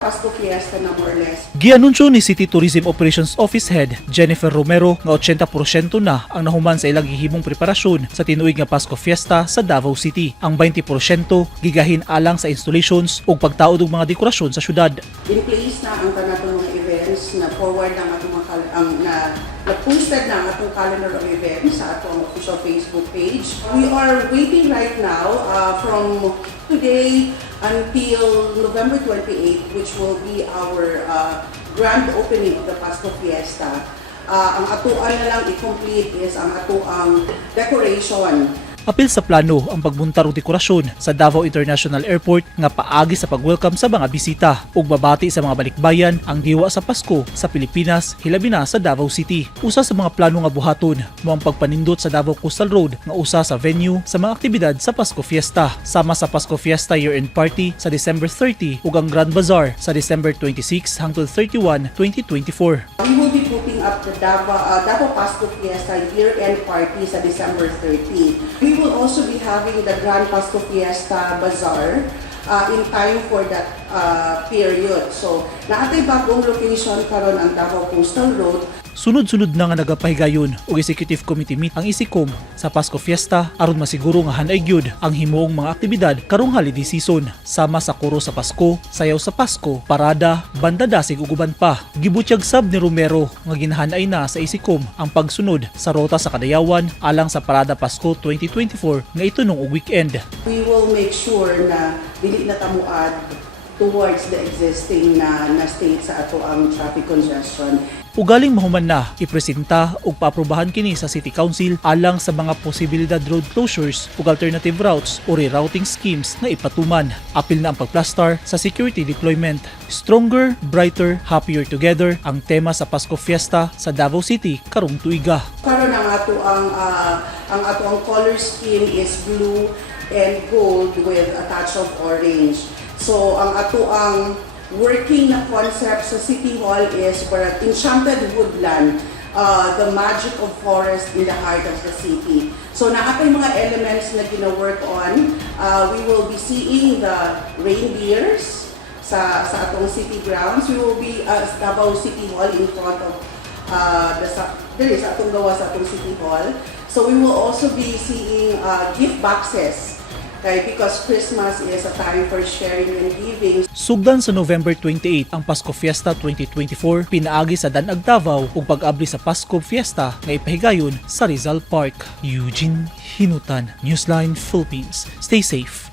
Pasko Fiesta na more or less. Gianunsyo ni City Tourism Operations Office Head Jennifer Romero nga 80% na ang nahuman sa ilang gihimong preparasyon sa tinuig nga Pasko Fiesta sa Davao City. Ang 20% gigahin alang sa installations ug pagtaod og mga dekorasyon sa syudad. In place na ang kanatong mga events na forward na atong na-posted na ang atong calendar of events sa atong official Facebook page. We are waiting right now from today until November 28, which will be our grand opening of the Pasko Fiesta. Ang atuan na lang i-complete is ang atuang decoration. Apil sa plano ang pagbuntar og dekorasyon sa Davao International Airport nga paagi sa pag-welcome sa mga bisita ug babati sa mga balikbayan ang diwa sa Pasko sa Pilipinas, hilabi na sa Davao City. Usa sa mga plano nga buhaton mao ang pagpanindot sa Davao Coastal Road nga usa sa venue sa mga aktibidad sa Pasko Fiesta, sama sa Pasko Fiesta Year-End Party sa December 30 ug ang Grand Bazaar sa December 26 hangtod 31, 2024. We will be putting up the Davao Pasko Fiesta Year-End Party sa December 30. We will also be having the Grand Pasko Fiesta Bazaar in time for that period. So, naatay bagong location karon ang Davao Coastal Road. Sunod-sunod na nga nagapahigayon og Executive Committee meet ang ISICOM sa Pasko Fiesta aron masiguro nga hanay gyud ang himuong mga aktibidad karong holiday season, sama sa koro sa Pasko, sayaw sa Pasko, parada, banda dasig ug uban pa. Gibutyag sab ni Romero nga ginahanay na sa ISICOM ang pagsunod sa rota sa Kadayawan alang sa Parada Pasko 2024 nga itunong og weekend. We will make sure na dili na tamuad towards the existing na state sa ato ang traffic congestion. Ugaling mahuman na ipresenta ug paaprubahan kini sa City Council alang sa mga posibilidad road closures ug alternative routes o rerouting schemes na ipatuman. Apil na ang pagplastar sa security deployment. Stronger, brighter, happier together ang tema sa Pasko Fiesta sa Davao City karong tuiga. Karon ang ato ang color scheme is blue and gold with a touch of orange. So ang ato ang working na concept sa City Hall is for an enchanted woodland, the magic of forest in the heart of the city. So naatay mga elements na gina-work on. We will be seeing the reindeers sa atong city grounds. We will be Davao City Hall in front of there is atong gawa sa atong City Hall. So we will also be seeing gift boxes. Okay, because Christmas is a time for sharing and giving. Sugdan sa November 28 ang Pasko Fiesta 2024 pinaagi sa Danag Davao ug pag-abli sa Pasko Fiesta nga ipahigayon sa Rizal Park. Eugene Hinutan, Newsline Philippines. Stay safe.